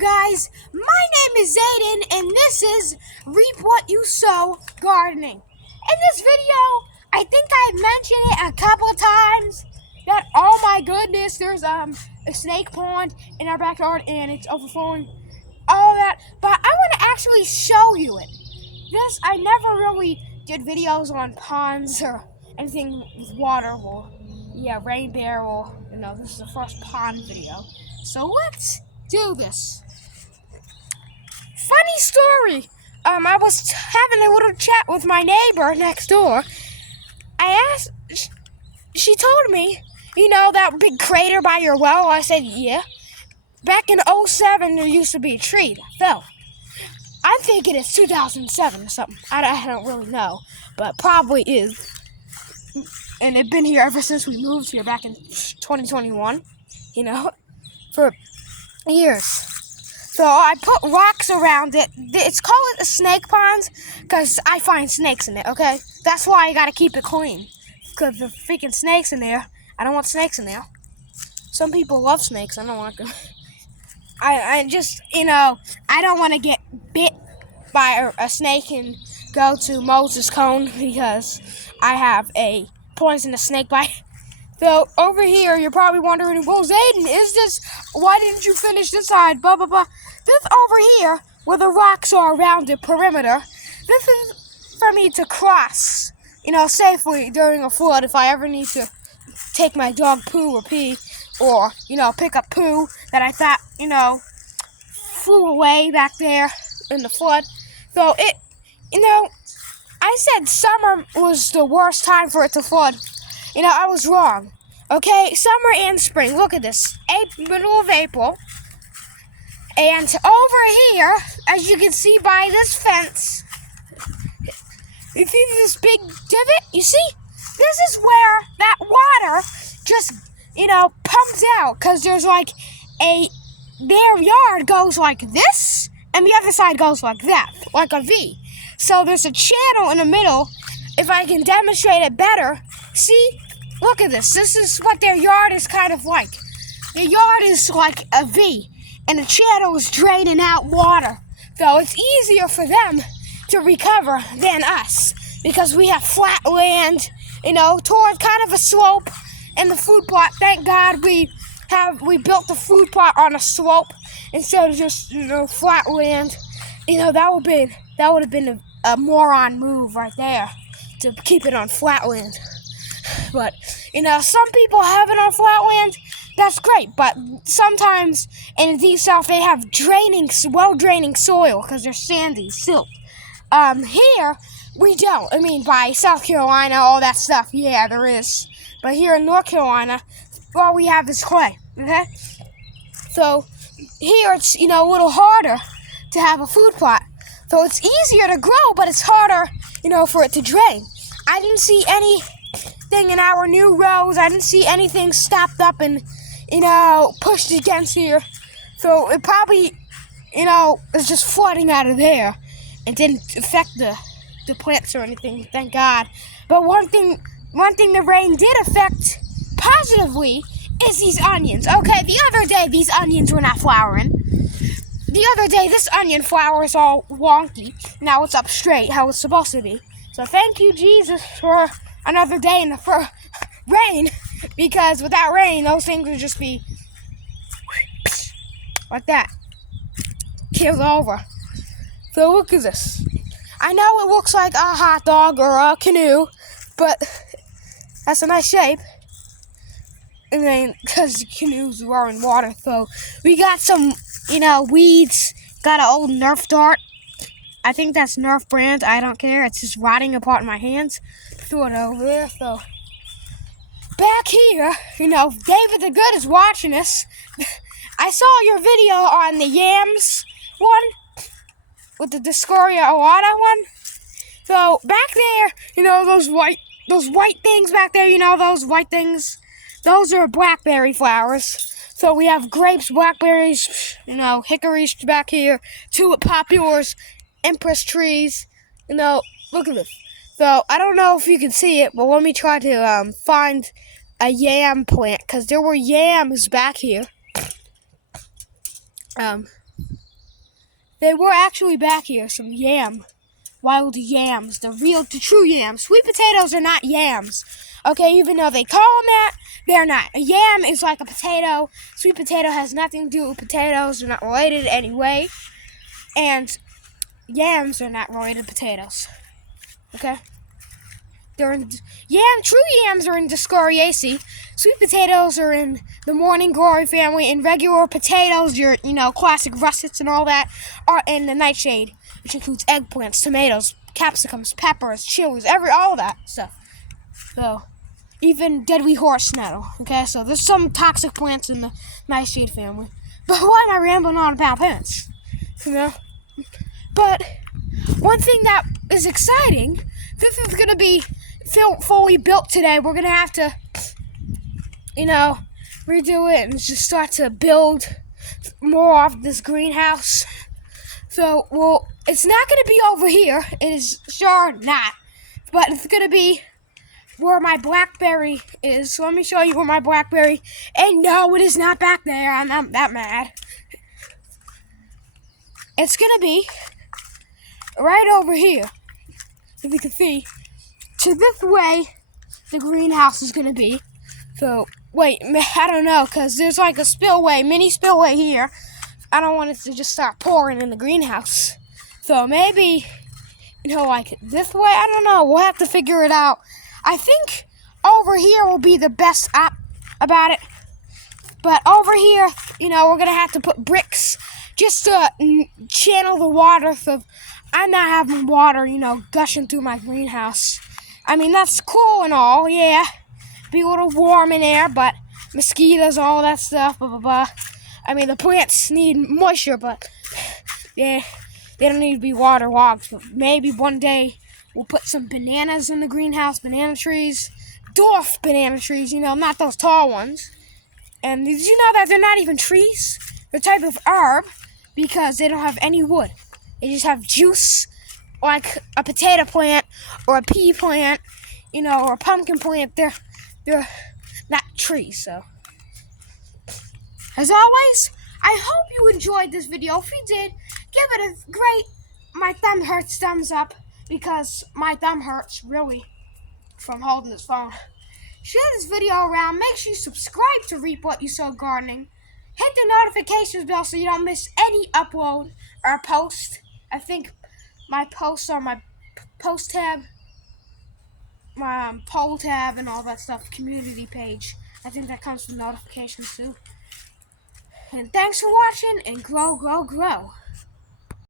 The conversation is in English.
guys, my name is Zayden and this is Reap What You Sow Gardening. In this video, I think I mentioned it a couple of times that, oh my goodness, there's a snake pond in our backyard and it's overflowing, all that, but I want to actually show you it. I never really did videos on ponds or anything with water or, rain barrel, this is the first pond video. So let's do this. Funny story. I was having a little chat with my neighbor next door. I asked, she told me, that big crater by your well? I said, yeah. Back in 2007, there used to be a tree that fell. I'm thinking it's 2007 or something. I don't really know, but probably is. And it's been here ever since we moved here back in 2021, for years. So I put rocks around it. It's called a snake pond because I find snakes in it, okay? That's why I gotta keep it clean. Because the freaking snakes in there. I don't want snakes in there. Some people love snakes. I don't want to. I just, I don't want to get bit by a snake and go to Moses Cone because I have a poisonous snake bite. So over here, you're probably wondering, well, Zayden, why didn't you finish this side, blah, blah, blah. This over here, where the rocks are around the perimeter, this is for me to cross, safely during a flood if I ever need to take my dog poo or pee, or, pick up poo that I thought, flew away back there in the flood. So I said summer was the worst time for it to flood. I was wrong. Okay, summer and spring. Look at this. Middle of April. And over here, as you can see by this fence, you see this big divot? You see? This is where that water just, pumps out. Because there's their yard goes like this, and the other side goes like that, like a V. So there's a channel in the middle. If I can demonstrate it better, see? Look at this. This is what their yard is kind of like. The yard is like a V, and the channel is draining out water. So it's easier for them to recover than us, because we have flat land, toward kind of a slope, and the food plot. Thank God we built the food plot on a slope instead of just flat land. That would have been a moron move right there to keep it on flat land. But some people have it on flat land. That's great, but sometimes in the deep south they have well-draining soil because they're sandy silt. Here we don't. By South Carolina, all that stuff, yeah, there is. But here in North Carolina, all we have is clay. Okay, so here it's a little harder to have a food plot. So it's easier to grow, but it's harder, for it to drain. I didn't see anything in our new rows. I didn't see anything stopped up and, pushed against here. So it probably, is just flooding out of there. It didn't affect the plants or anything, thank God. But one thing the rain did affect positively is these onions. Okay, the other day these onions were not flowering. The other day, this onion flower is all wonky. Now it's up straight, how it's supposed to be. So thank you, Jesus, for another day in the rain. Because without rain, those things would just be like that. Killed over. So look at this. I know it looks like a hot dog or a canoe, but that's a nice shape. Because canoes are in water, so we got some weeds. Got an old Nerf dart. I think that's Nerf brand. I don't care. It's just rotting apart in my hands. Threw it over there. So back here, David the Good is watching us. I saw your video on the yams one with the Discoria Awada one. So back there, those white things back there. Those white things. Those are blackberry flowers. So we have grapes, blackberries, hickories back here, tulip populars, empress trees. Look at this. So I don't know if you can see it, but let me try to find a yam plant, because there were yams back here. They were actually back here, some wild yams, the true yams. Sweet potatoes are not yams, okay? Even though they call them that, they're not. A yam is like a potato. Sweet potato has nothing to do with potatoes. They're not related in any way. And yams are not related to potatoes, okay? True yams are in Discoriaceae. Sweet potatoes are in the morning glory family, and regular potatoes, your classic russets and all that, are in the nightshade, which includes eggplants, tomatoes, capsicums, peppers, chilies, all that stuff. So, even dead wheat horse nettle. Okay, so there's some toxic plants in the nightshade family. But why am I rambling on about plants? But one thing that is exciting, this is gonna be fully built today. We're gonna have to, redo it and just start to build more of this greenhouse. So, it's not gonna be over here. It is sure not. But it's gonna be where my blackberry is. So let me show you where my blackberry. And no, it is not back there. I'm not that mad. It's gonna be right over here. If you can see. To this way, the greenhouse is gonna be. So, wait, I don't know, because there's like a spillway, mini spillway here. I don't want it to just start pouring in the greenhouse. So maybe, like this way, I don't know. We'll have to figure it out. I think over here will be the best about it. But over here, we're going to have to put bricks just to channel the water. So I'm not having water, gushing through my greenhouse. I mean, that's cool and all, yeah. Be a little warm in there, but mosquitoes, all that stuff, blah, blah, blah. I mean, the plants need moisture, but yeah, they don't need to be waterlogged. But maybe one day we'll put some bananas in the greenhouse, banana trees, dwarf banana trees, not those tall ones. And did you know that they're not even trees? They're a type of herb because they don't have any wood. They just have juice, like a potato plant or a pea plant, or a pumpkin plant. They're not trees, so. As always, I hope you enjoyed this video. If you did, give it a great, my thumb hurts thumbs up, because my thumb hurts, really, from holding this phone. Share this video around. Make sure you subscribe to Reap What You Sow Gardening. Hit the notifications bell so you don't miss any upload or post. I think my posts on my post tab, my poll tab, and all that stuff, community page. I think that comes with notifications too. And thanks for watching, and grow, grow, grow.